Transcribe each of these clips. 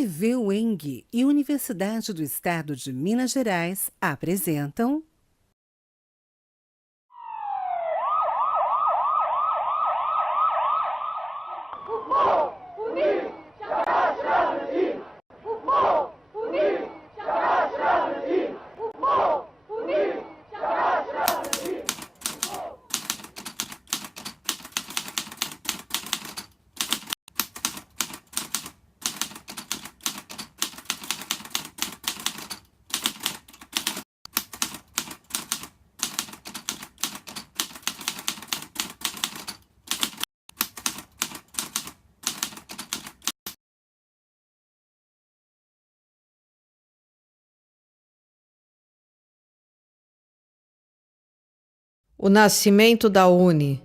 TV UENG e Universidade do Estado de Minas Gerais apresentam O nascimento da UNE.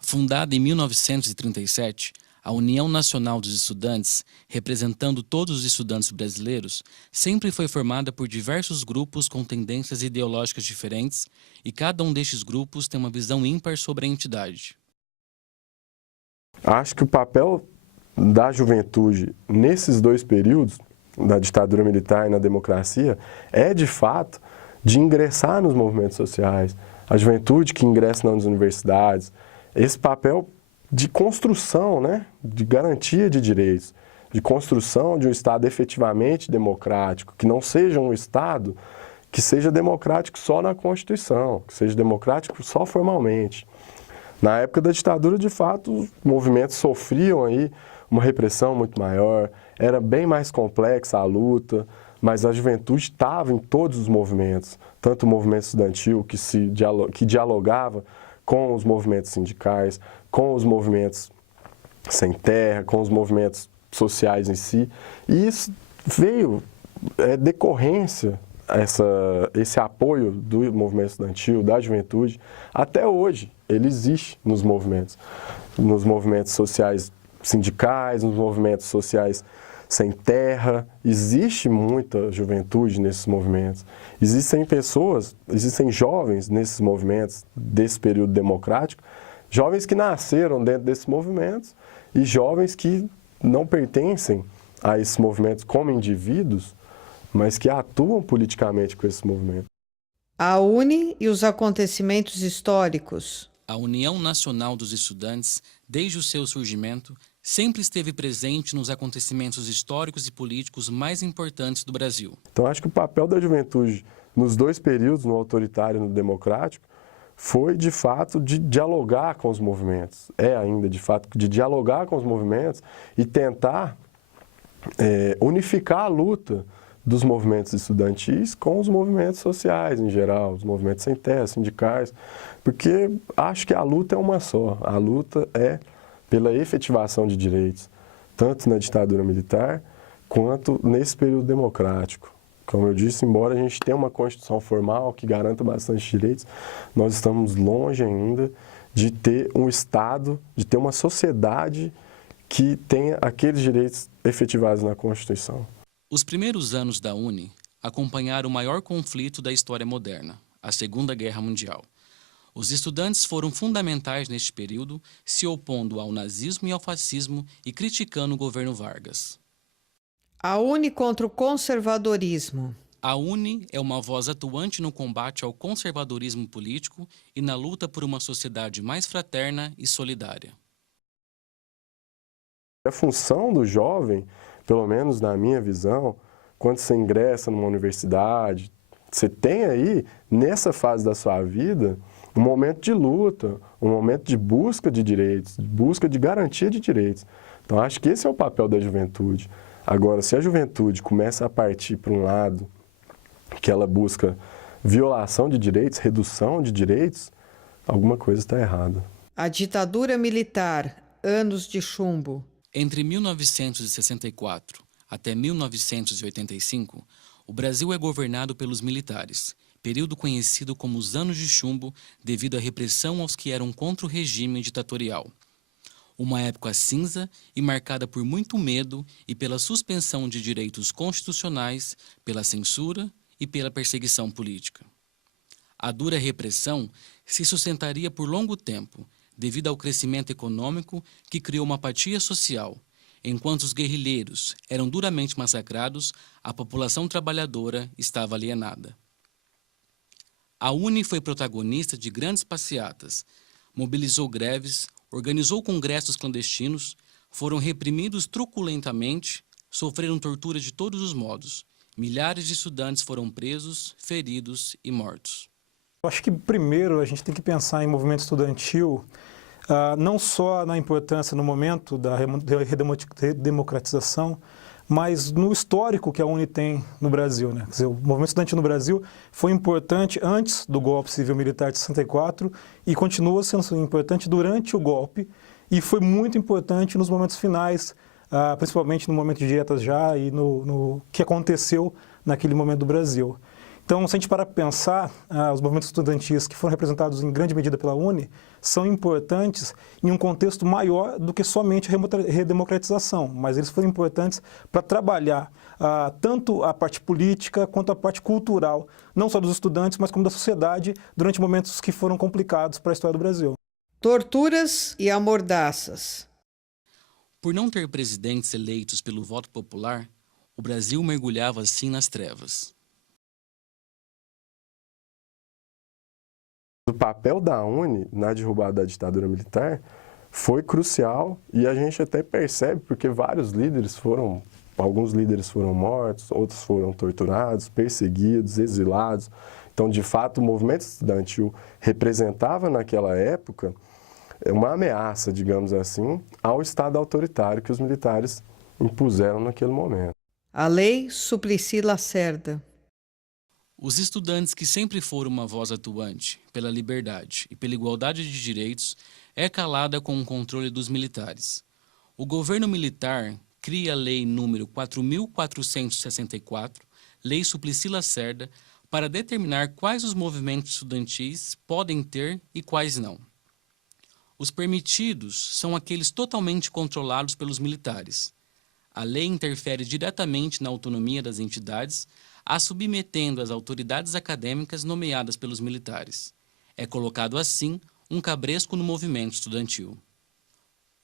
Fundada em 1937, a União Nacional dos Estudantes, representando todos os estudantes brasileiros, sempre foi formada por diversos grupos com tendências ideológicas diferentes e cada um destes grupos tem uma visão ímpar sobre a entidade. Acho que o papel da juventude nesses dois períodos, da ditadura militar e na democracia, é de fato de ingressar nos movimentos sociais, a juventude que ingressa nas universidades, esse papel de construção, né, de garantia de direitos, de construção de um Estado efetivamente democrático, que não seja um Estado que seja democrático só na Constituição, que seja democrático só formalmente. Na época da ditadura, de fato, os movimentos sofriam aí uma repressão muito maior, era bem mais complexa a luta, mas a juventude estava em todos os movimentos, tanto o movimento estudantil que dialogava com os movimentos sindicais, com os movimentos sem terra, com os movimentos sociais em si, e isso veio decorrência, esse apoio do movimento estudantil, da juventude, até hoje ele existe nos movimentos sociais sindicais, nos movimentos sociais sem terra, existe muita juventude nesses movimentos. Existem pessoas, existem jovens nesses movimentos desse período democrático, jovens que nasceram dentro desses movimentos e jovens que não pertencem a esses movimentos como indivíduos, mas que atuam politicamente com esses movimentos. A UNE e os acontecimentos históricos. A União Nacional dos Estudantes, desde o seu surgimento, sempre esteve presente nos acontecimentos históricos e políticos mais importantes do Brasil. Então, acho que o papel da juventude nos dois períodos, no autoritário e no democrático, foi, de fato, de dialogar com os movimentos. É ainda, de fato, de dialogar com os movimentos e tentar unificar a luta dos movimentos estudantis com os movimentos sociais, em geral, os movimentos sem terra, sindicais, porque acho que a luta é uma só. A luta é pela efetivação de direitos, tanto na ditadura militar quanto nesse período democrático. Como eu disse, embora a gente tenha uma Constituição formal que garanta bastante direitos, nós estamos longe ainda de ter um Estado, de ter uma sociedade que tenha aqueles direitos efetivados na Constituição. Os primeiros anos da UNE acompanharam o maior conflito da história moderna, a Segunda Guerra Mundial. Os estudantes foram fundamentais neste período, se opondo ao nazismo e ao fascismo e criticando o governo Vargas. A UNE contra o conservadorismo. A UNE é uma voz atuante no combate ao conservadorismo político e na luta por uma sociedade mais fraterna e solidária. A função do jovem, pelo menos na minha visão, quando você ingressa numa universidade, você tem aí, nessa fase da sua vida, um momento de luta, um momento de busca de direitos, de busca de garantia de direitos. Então, acho que esse é o papel da juventude. Agora, se a juventude começa a partir para um lado que ela busca violação de direitos, redução de direitos, alguma coisa está errada. A ditadura militar, anos de chumbo. Entre 1964 até 1985, o Brasil é governado pelos militares, período conhecido como os Anos de Chumbo devido à repressão aos que eram contra o regime ditatorial. Uma época cinza e marcada por muito medo e pela suspensão de direitos constitucionais, pela censura e pela perseguição política. A dura repressão se sustentaria por longo tempo, devido ao crescimento econômico que criou uma apatia social, Enquanto os guerrilheiros eram duramente massacrados, a população trabalhadora estava alienada. A UNE foi protagonista de grandes passeatas, mobilizou greves, organizou congressos clandestinos, foram reprimidos truculentamente, sofreram tortura de todos os modos. Milhares de estudantes foram presos, feridos e mortos. Eu acho que primeiro a gente tem que pensar em movimento estudantil, não só na importância no momento da redemocratização, mas no histórico que a UNE tem no Brasil, né? Quer dizer, o movimento estudantil no Brasil foi importante antes do golpe civil-militar de 64 e continua sendo importante durante o golpe e foi muito importante nos momentos finais, principalmente no momento de dietas já e no que aconteceu naquele momento do Brasil. Então, se a gente parar para pensar, os movimentos estudantis que foram representados em grande medida pela UNE são importantes em um contexto maior do que somente a redemocratização, mas eles foram importantes para trabalhar tanto a parte política quanto a parte cultural, não só dos estudantes, mas como da sociedade, durante momentos que foram complicados para a história do Brasil. Torturas e amordaças. Por não ter presidentes eleitos pelo voto popular, o Brasil mergulhava assim nas trevas. O papel da UNE na derrubada da ditadura militar foi crucial e a gente até percebe porque alguns líderes foram mortos, outros foram torturados, perseguidos, exilados. Então, de fato, o movimento estudantil representava naquela época uma ameaça, digamos assim, ao Estado autoritário que os militares impuseram naquele momento. A Lei Suplicy Lacerda. Os estudantes que sempre foram uma voz atuante pela liberdade e pela igualdade de direitos é calada com o controle dos militares. O governo militar cria a Lei número 4.464, Lei Suplicy Lacerda, para determinar quais os movimentos estudantis podem ter e quais não. Os permitidos são aqueles totalmente controlados pelos militares. A lei interfere diretamente na autonomia das entidades, a submetendo as autoridades acadêmicas nomeadas pelos militares. É colocado assim um cabresco no movimento estudantil.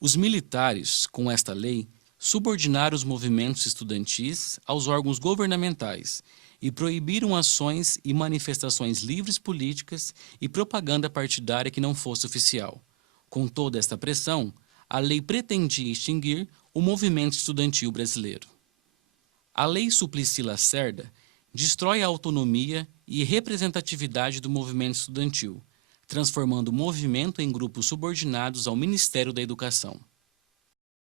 Os militares, com esta lei, subordinaram os movimentos estudantis aos órgãos governamentais e proibiram ações e manifestações livres políticas e propaganda partidária que não fosse oficial. Com toda esta pressão, a lei pretendia extinguir o movimento estudantil brasileiro. A Lei Suplicy Lacerda destrói a autonomia e representatividade do movimento estudantil, transformando o movimento em grupos subordinados ao Ministério da Educação.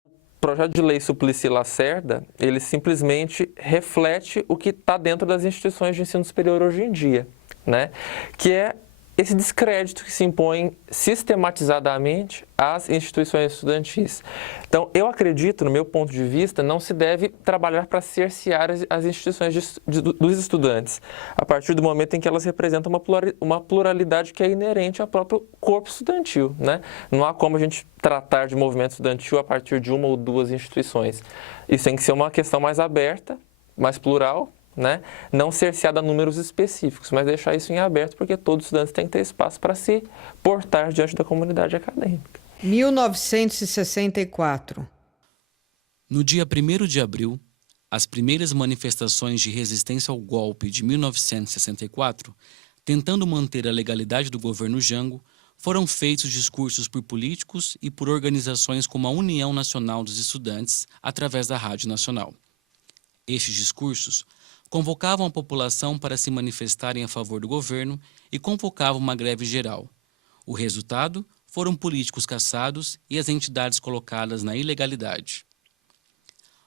O projeto de lei Suplicy Lacerda, ele simplesmente reflete o que está dentro das instituições de ensino superior hoje em dia, né? Que é esse descrédito que se impõe sistematizadamente às instituições estudantis. Então, eu acredito, no meu ponto de vista, não se deve trabalhar para cercear as instituições dos estudantes, a partir do momento em que elas representam uma pluralidade que é inerente ao próprio corpo estudantil, né? Não há como a gente tratar de movimento estudantil a partir de uma ou duas instituições. Isso tem que ser uma questão mais aberta, mais plural, né? Não cerceada a números específicos, mas deixar isso em aberto, porque todos os estudantes têm que ter espaço para se portar diante da comunidade acadêmica. 1964. No dia 1º de abril, as primeiras manifestações de resistência ao golpe de 1964, tentando manter a legalidade do governo Jango, foram feitos discursos por políticos e por organizações como a União Nacional dos Estudantes, através da Rádio Nacional. Estes discursos convocavam a população para se manifestarem a favor do governo e convocavam uma greve geral. O resultado foram políticos caçados e as entidades colocadas na ilegalidade.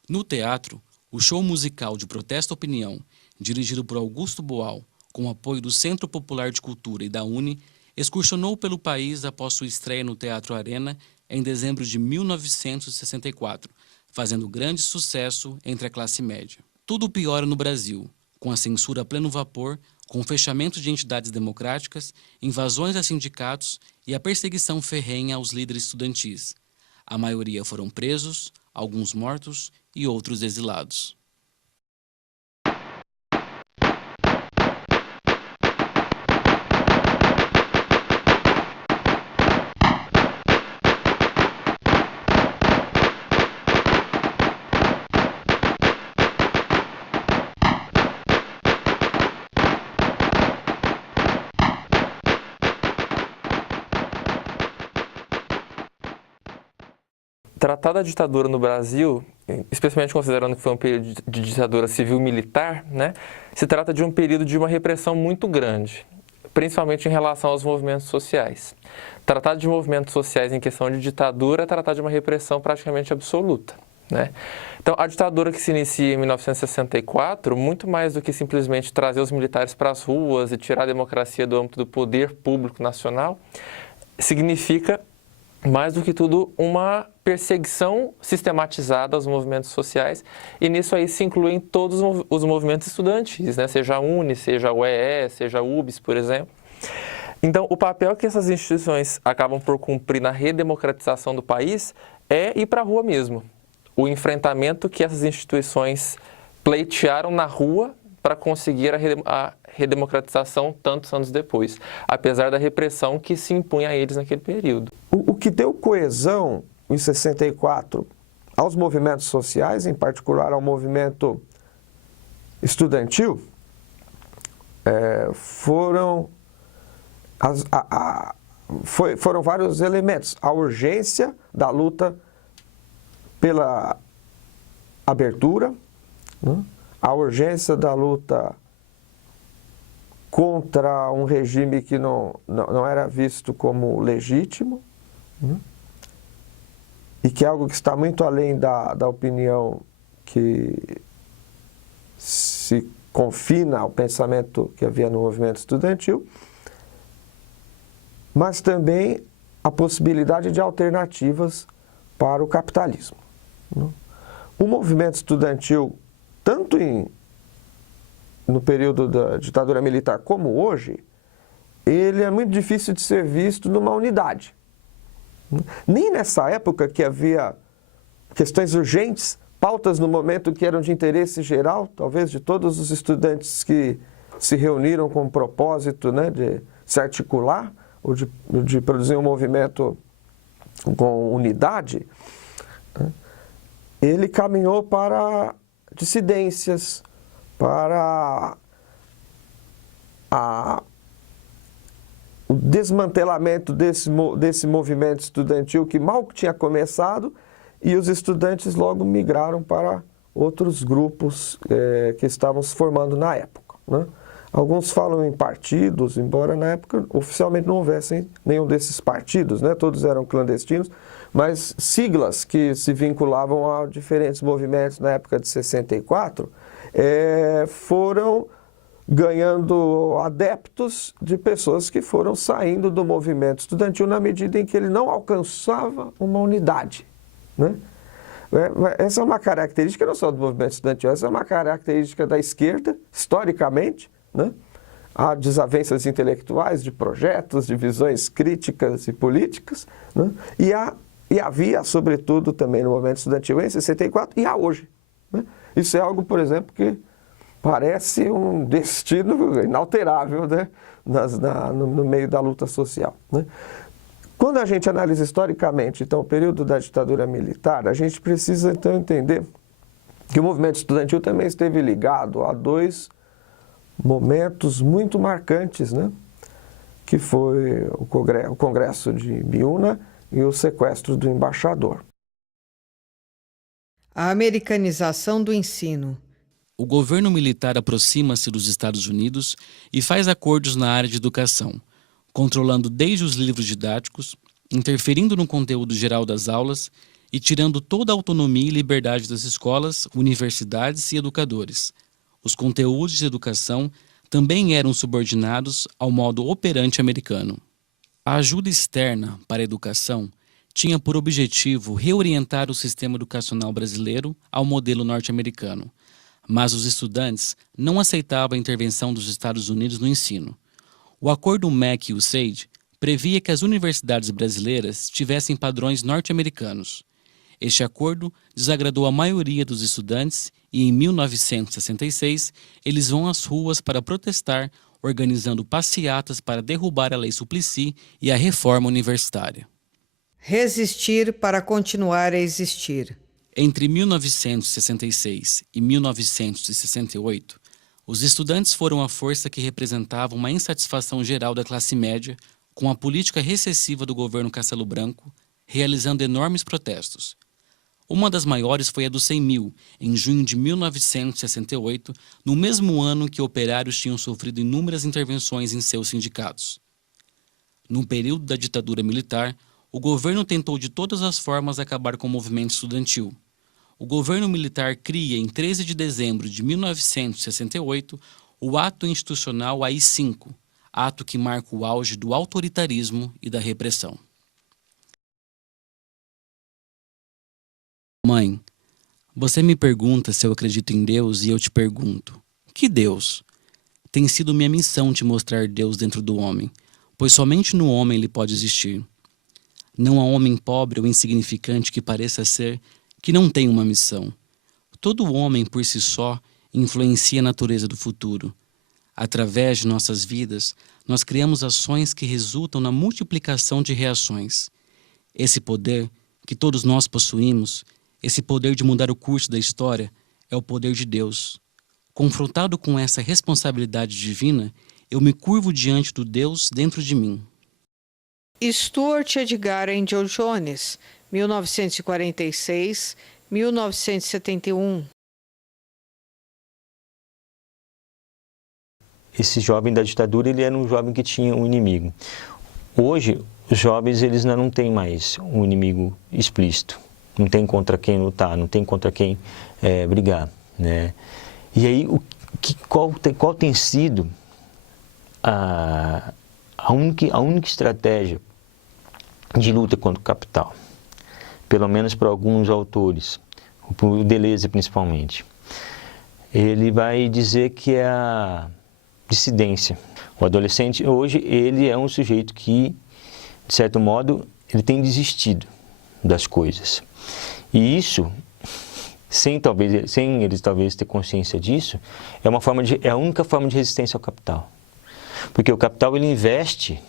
No teatro, o show musical de protesto à opinião, dirigido por Augusto Boal, com apoio do Centro Popular de Cultura e da UNE, excursionou pelo país após sua estreia no Teatro Arena em dezembro de 1964, fazendo grande sucesso entre a classe média. Tudo piora no Brasil, com a censura a pleno vapor, com o fechamento de entidades democráticas, invasões a sindicatos e a perseguição ferrenha aos líderes estudantis. A maioria foram presos, alguns mortos e outros exilados. tratar da ditadura no Brasil, especialmente considerando que foi um período de ditadura civil-militar, né, se trata de um período de uma repressão muito grande, principalmente em relação aos movimentos sociais. Tratar de movimentos sociais em questão de ditadura é tratar de uma repressão praticamente absoluta, né? Então, a ditadura que se inicia em 1964, muito mais do que simplesmente trazer os militares para as ruas e tirar a democracia do âmbito do poder público nacional, significa, mais do que tudo, uma perseguição sistematizada aos movimentos sociais, e nisso aí se incluem todos os movimentos estudantis, né? Seja a UNE, seja a UEE, seja a UBS, por exemplo. Então, o papel que essas instituições acabam por cumprir na redemocratização do país é ir para a rua mesmo. O enfrentamento que essas instituições pleitearam na rua para conseguir a redemocratização tantos anos depois, apesar da repressão que se impunha a eles naquele período. O que deu coesão em 64 aos movimentos sociais, em particular ao movimento estudantil, foram vários elementos. A urgência da luta pela abertura, né? A urgência da luta contra um regime que não era visto como legítimo, né? E que é algo que está muito além da opinião que se confina ao pensamento que havia no movimento estudantil, mas também a possibilidade de alternativas para o capitalismo. O movimento estudantil, tanto no período da ditadura militar como hoje, ele é muito difícil de ser visto numa unidade. Nem nessa época que havia questões urgentes, pautas no momento que eram de interesse geral, talvez de todos os estudantes que se reuniram com o propósito, né, de se articular, ou de produzir um movimento com unidade, né? Ele caminhou para dissidências, para o desmantelamento desse movimento estudantil que mal tinha começado, e os estudantes logo migraram para outros grupos que estavam se formando na época, né? Alguns falam em partidos, embora na época oficialmente não houvessem nenhum desses partidos, né? Todos eram clandestinos, mas siglas que se vinculavam a diferentes movimentos na época de 64 foram ganhando adeptos de pessoas que foram saindo do movimento estudantil na medida em que ele não alcançava uma unidade, né? Essa é uma característica não só do movimento estudantil, essa é uma característica da esquerda, historicamente, né? Há desavenças intelectuais, de projetos, de visões críticas e políticas, né? E havia, sobretudo, também no movimento estudantil em 64 e há hoje, né? Isso é algo, por exemplo, que parece um destino inalterável, né? No meio da luta social, né? Quando a gente analisa historicamente, então, o período da ditadura militar, a gente precisa, então, entender que o movimento estudantil também esteve ligado a dois momentos muito marcantes, né? Que foi o Congresso de Biúna e o sequestro do embaixador. A americanização do ensino. O governo militar aproxima-se dos Estados Unidos e faz acordos na área de educação, controlando desde os livros didáticos, interferindo no conteúdo geral das aulas e tirando toda a autonomia e liberdade das escolas, universidades e educadores. Os conteúdos de educação também eram subordinados ao modo operante americano. A ajuda externa para a educação tinha por objetivo reorientar o sistema educacional brasileiro ao modelo norte-americano, mas os estudantes não aceitavam a intervenção dos Estados Unidos no ensino. O acordo MEC-USAID previa que as universidades brasileiras tivessem padrões norte-americanos. Este acordo desagradou a maioria dos estudantes e, em 1966, eles vão às ruas para protestar, organizando passeatas para derrubar a Lei Suplicy e a reforma universitária. Resistir para continuar a existir. Entre 1966 e 1968, os estudantes foram a força que representava uma insatisfação geral da classe média com a política recessiva do governo Castelo Branco, realizando enormes protestos. Uma das maiores foi a dos 100 mil, em junho de 1968, no mesmo ano que operários tinham sofrido inúmeras intervenções em seus sindicatos. No período da ditadura militar, o governo tentou de todas as formas acabar com o movimento estudantil. O governo militar cria, em 13 de dezembro de 1968, o Ato Institucional AI-5, ato que marca o auge do autoritarismo e da repressão. Mãe, você me pergunta se eu acredito em Deus e eu te pergunto, que Deus? Tem sido minha missão te mostrar Deus dentro do homem, pois somente no homem ele pode existir. Não há homem pobre ou insignificante que pareça ser, que não tem uma missão. Todo homem por si só influencia a natureza do futuro. Através de nossas vidas, nós criamos ações que resultam na multiplicação de reações. Esse poder que todos nós possuímos, esse poder de mudar o curso da história, é o poder de Deus. Confrontado com essa responsabilidade divina, eu me curvo diante do Deus dentro de mim. Stuart Edgar Angel Jones, 1946-1971. Esse jovem da ditadura, ele era um jovem que tinha um inimigo. Hoje, os jovens, eles não têm mais um inimigo explícito. Não tem contra quem lutar, não tem contra quem brigar, né? E aí, qual tem sido a única estratégia de luta contra o capital? Pelo menos para alguns autores, o Deleuze principalmente. Ele vai dizer que é a dissidência. O adolescente hoje, ele é um sujeito que, de certo modo, ele tem desistido das coisas. E isso, sem eles talvez ter consciência disso, é a única forma de resistência ao capital. Porque o capital, ele investe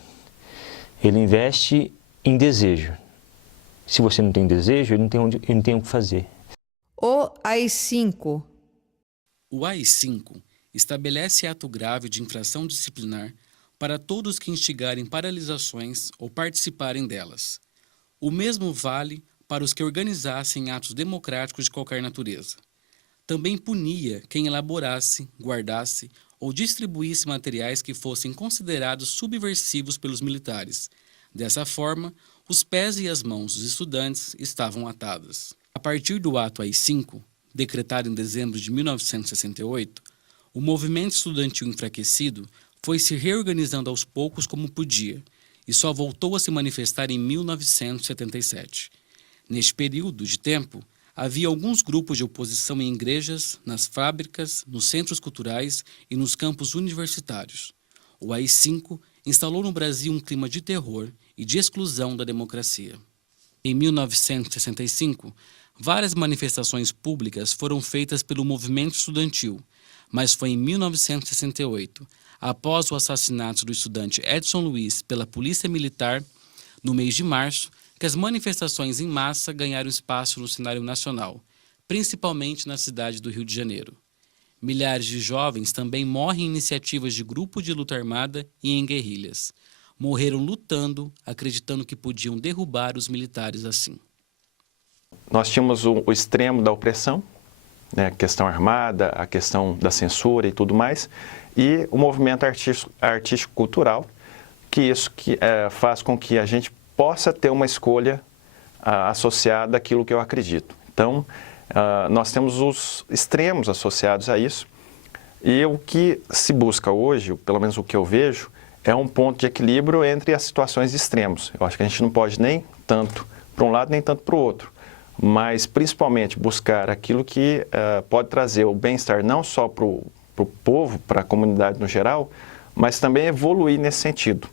em desejo. Se você não tem desejo, ele não tem o que fazer. O AI-5. O AI-5 estabelece ato grave de infração disciplinar para todos que instigarem paralisações ou participarem delas. O mesmo vale para os que organizassem atos democráticos de qualquer natureza. Também punia quem elaborasse, guardasse ou distribuísse materiais que fossem considerados subversivos pelos militares. Dessa forma, os pés e as mãos dos estudantes estavam atadas. A partir do ato AI-5, decretado em dezembro de 1968, o movimento estudantil enfraquecido foi se reorganizando aos poucos como podia e só voltou a se manifestar em 1977. Neste período de tempo, havia alguns grupos de oposição em igrejas, nas fábricas, nos centros culturais e nos campos universitários. O AI-5 instalou no Brasil um clima de terror e de exclusão da democracia. Em 1965, várias manifestações públicas foram feitas pelo movimento estudantil, mas foi em 1968, após o assassinato do estudante Edson Luiz pela Polícia Militar, no mês de março, que as manifestações em massa ganharam espaço no cenário nacional, principalmente na cidade do Rio de Janeiro. Milhares de jovens também morrem em iniciativas de grupo de luta armada e em guerrilhas. Morreram lutando, acreditando que podiam derrubar os militares assim. Nós tínhamos o extremo da opressão, né, a questão armada, a questão da censura e tudo mais, e o movimento artístico-cultural, que faz com que a gente possa ter uma escolha associada àquilo que eu acredito. Então, nós temos os extremos associados a isso, e o que se busca hoje, pelo menos o que eu vejo, é um ponto de equilíbrio entre as situações extremos. Eu acho que a gente não pode nem tanto para um lado, nem tanto para o outro, mas principalmente buscar aquilo que pode trazer o bem-estar não só para o povo, para a comunidade no geral, mas também evoluir nesse sentido.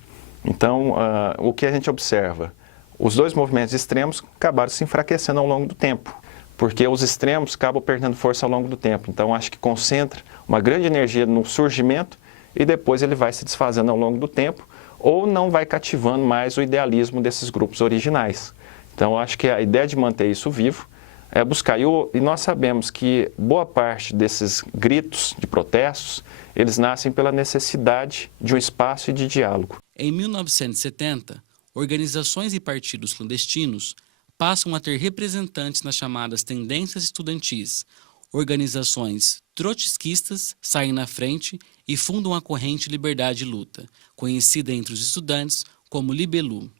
Então, o que a gente observa? Os dois movimentos extremos acabaram se enfraquecendo ao longo do tempo, porque os extremos acabam perdendo força ao longo do tempo. Então, acho que concentra uma grande energia no surgimento e depois ele vai se desfazendo ao longo do tempo ou não vai cativando mais o idealismo desses grupos originais. Então, acho que a ideia de manter isso vivo é buscar. E nós sabemos que boa parte desses gritos de protestos, eles nascem pela necessidade de um espaço e de diálogo. Em 1970, organizações e partidos clandestinos passam a ter representantes nas chamadas tendências estudantis. Organizações trotskistas saem na frente e fundam a corrente Liberdade e Luta, conhecida entre os estudantes como Libelu.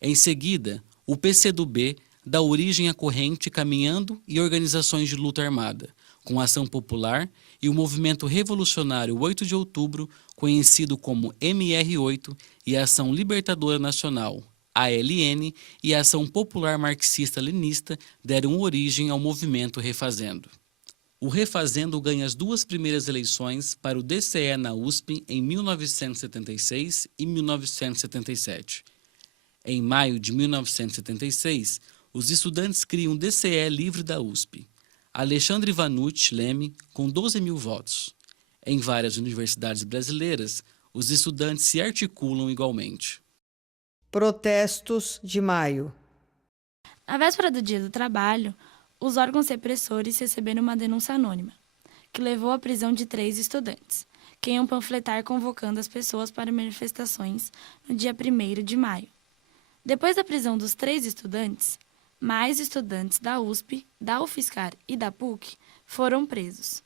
Em seguida, o PCdoB dá origem à corrente Caminhando e organizações de luta armada, com Ação Popular e o movimento revolucionário 8 de outubro, conhecido como MR8, e a Ação Libertadora Nacional, ALN, e a Ação Popular Marxista-Leninista deram origem ao movimento Refazendo. O Refazendo ganha as duas primeiras eleições para o DCE na USP em 1976 e 1977. Em maio de 1976, os estudantes criam o DCE livre da USP. Alexandre Vanucci Leme, com 12 mil votos. Em várias universidades brasileiras, os estudantes se articulam igualmente. Protestos de maio. Na véspera do Dia do Trabalho, os órgãos repressores receberam uma denúncia anônima, que levou à prisão de 3 estudantes, que iam panfletar convocando as pessoas para manifestações no dia 1º de maio. Depois da prisão dos 3 estudantes, mais estudantes da USP, da UFSCar e da PUC foram presos.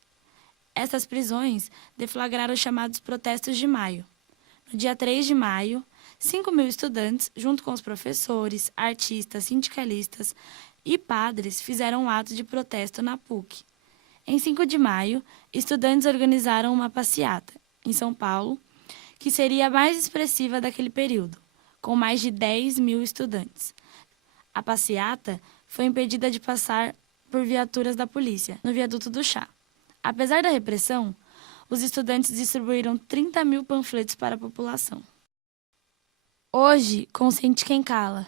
Essas prisões deflagraram os chamados protestos de maio. No dia 3 de maio, 5.000 estudantes, junto com os professores, artistas, sindicalistas e padres, fizeram um ato de protesto na PUC. Em 5 de maio, estudantes organizaram uma passeata, em São Paulo, que seria a mais expressiva daquele período, com mais de 10.000 estudantes. A passeata foi impedida de passar por viaturas da polícia, no viaduto do Chá. Apesar da repressão, os estudantes distribuíram 30.000 panfletos para a população. Hoje, consente quem cala.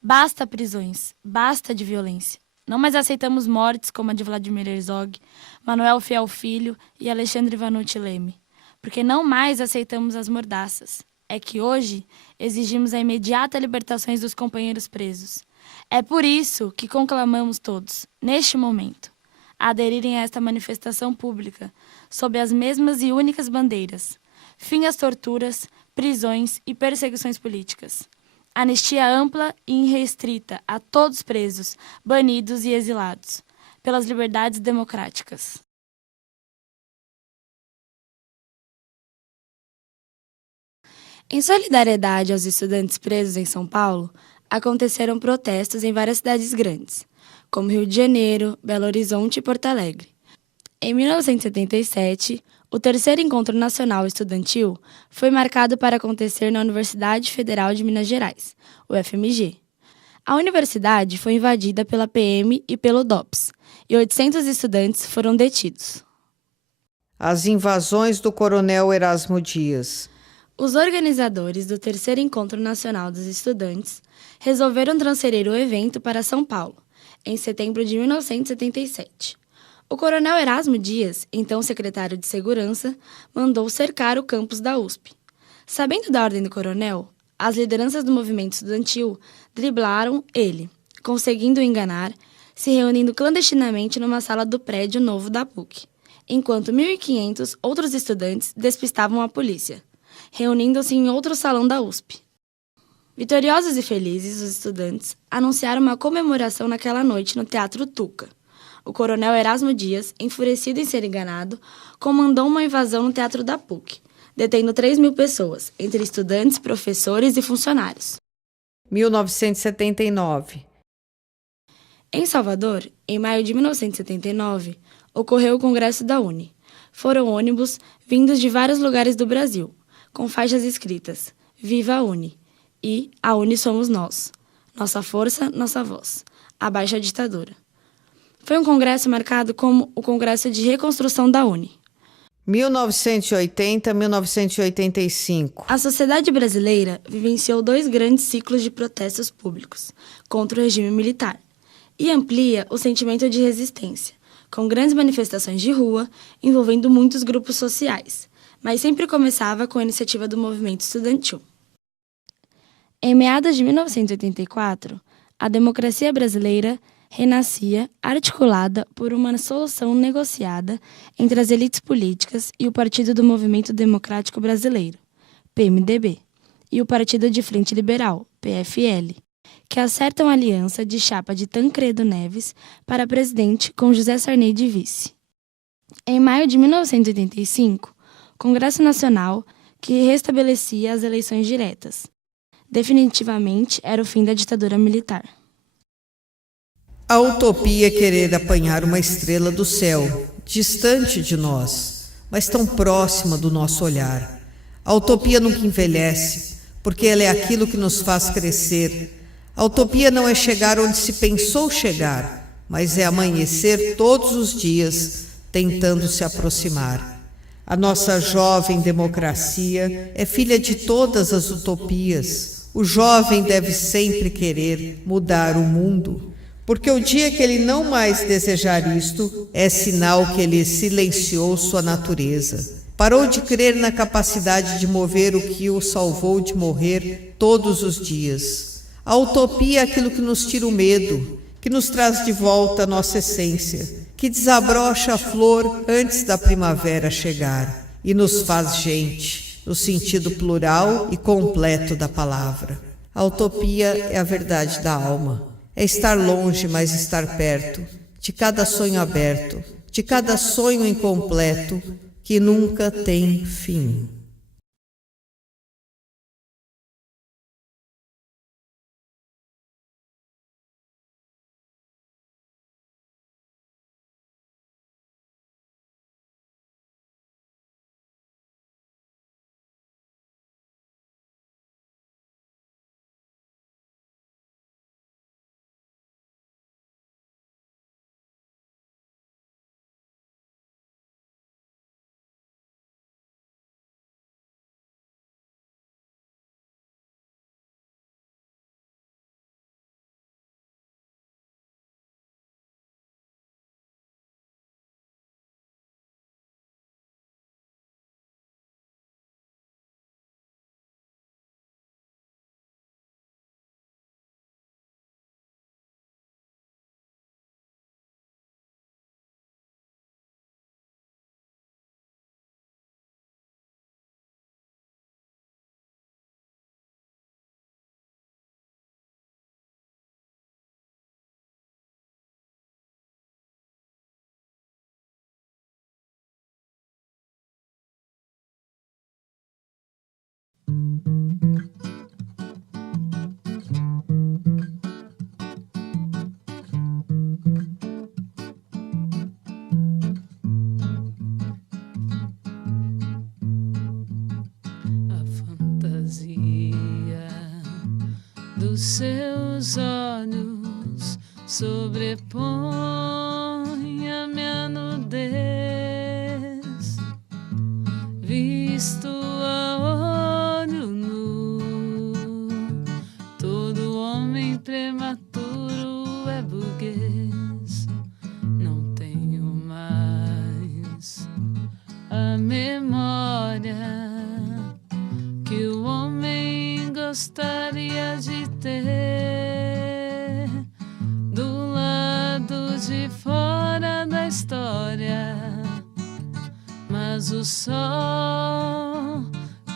Basta prisões, basta de violência. Não mais aceitamos mortes como a de Vladimir Herzog, Manuel Fiel Filho e Alexandre Vanucci Leme, porque não mais aceitamos as mordaças. É que hoje exigimos a imediata libertação dos companheiros presos. É por isso que conclamamos todos, neste momento, a aderirem a esta manifestação pública sob as mesmas e únicas bandeiras: fim às torturas, prisões e perseguições políticas. Anistia ampla e irrestrita a todos presos, banidos e exilados, pelas liberdades democráticas. Em solidariedade aos estudantes presos em São Paulo, aconteceram protestos em várias cidades grandes, como Rio de Janeiro, Belo Horizonte e Porto Alegre. Em 1977, o terceiro Encontro Nacional Estudantil foi marcado para acontecer na Universidade Federal de Minas Gerais, UFMG. A universidade foi invadida pela PM e pelo DOPS, e 800 estudantes foram detidos. As invasões do Coronel Erasmo Dias. Os organizadores do terceiro Encontro Nacional dos Estudantes resolveram transferir o evento para São Paulo, em setembro de 1977. O coronel Erasmo Dias, então secretário de Segurança, mandou cercar o campus da USP. Sabendo da ordem do coronel, as lideranças do movimento estudantil driblaram ele, conseguindo o enganar, se reunindo clandestinamente numa sala do prédio novo da PUC, enquanto 1.500 outros estudantes despistavam a polícia, reunindo-se em outro salão da USP. Vitoriosos e felizes, os estudantes anunciaram uma comemoração naquela noite no Teatro Tuca. O coronel Erasmo Dias, enfurecido em ser enganado, comandou uma invasão no Teatro da PUC, detendo 3.000 pessoas, entre estudantes, professores e funcionários. 1979. Em Salvador, em maio de 1979, ocorreu o Congresso da UNE. Foram ônibus vindos de vários lugares do Brasil, com faixas escritas "Viva a UNE" e "A UNE somos nós. Nossa força, nossa voz. Abaixo a ditadura". Foi um congresso marcado como o Congresso de Reconstrução da UNE. 1980-1985. A sociedade brasileira vivenciou 2 grandes ciclos de protestos públicos contra o regime militar e amplia o sentimento de resistência, com grandes manifestações de rua envolvendo muitos grupos sociais, mas sempre começava com a iniciativa do movimento estudantil. Em meados de 1984, a democracia brasileira renascia articulada por uma solução negociada entre as elites políticas e o Partido do Movimento Democrático Brasileiro, PMDB, e o Partido de Frente Liberal, PFL, que acertam a aliança de chapa de Tancredo Neves para presidente com José Sarney de vice. Em maio de 1985, Congresso Nacional que restabelecia as eleições diretas. Definitivamente era o fim da ditadura militar. A utopia é querer apanhar uma estrela do céu, distante de nós, mas tão próxima do nosso olhar. A utopia nunca envelhece, porque ela é aquilo que nos faz crescer. A utopia não é chegar onde se pensou chegar, mas é amanhecer todos os dias, tentando se aproximar. A nossa jovem democracia é filha de todas as utopias. O jovem deve sempre querer mudar o mundo, porque o dia que ele não mais desejar isto é sinal que ele silenciou sua natureza. Parou de crer na capacidade de mover o que o salvou de morrer todos os dias. A utopia é aquilo que nos tira o medo, que nos traz de volta a nossa essência, que desabrocha a flor antes da primavera chegar e nos faz gente, no sentido plural e completo da palavra. A utopia é a verdade da alma. É estar longe, mas estar perto, de cada sonho aberto, de cada sonho incompleto, que nunca tem fim. Dos seus olhos sobrepõe a minha nudez, visto a olho nu. Todo homem prematuro é burguês. Não tenho mais a memória que o homem gostaria de ter do lado de fora da história, mas o sol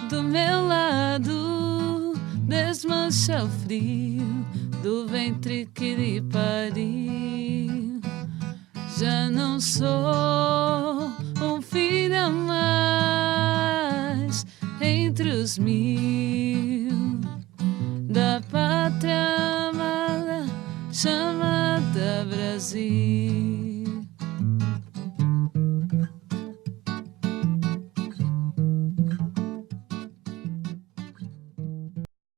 do meu lado desmancha o frio do ventre que lhe pariu. Já não sou um filho a mais entre os mil da pátria amada chamada Brasil.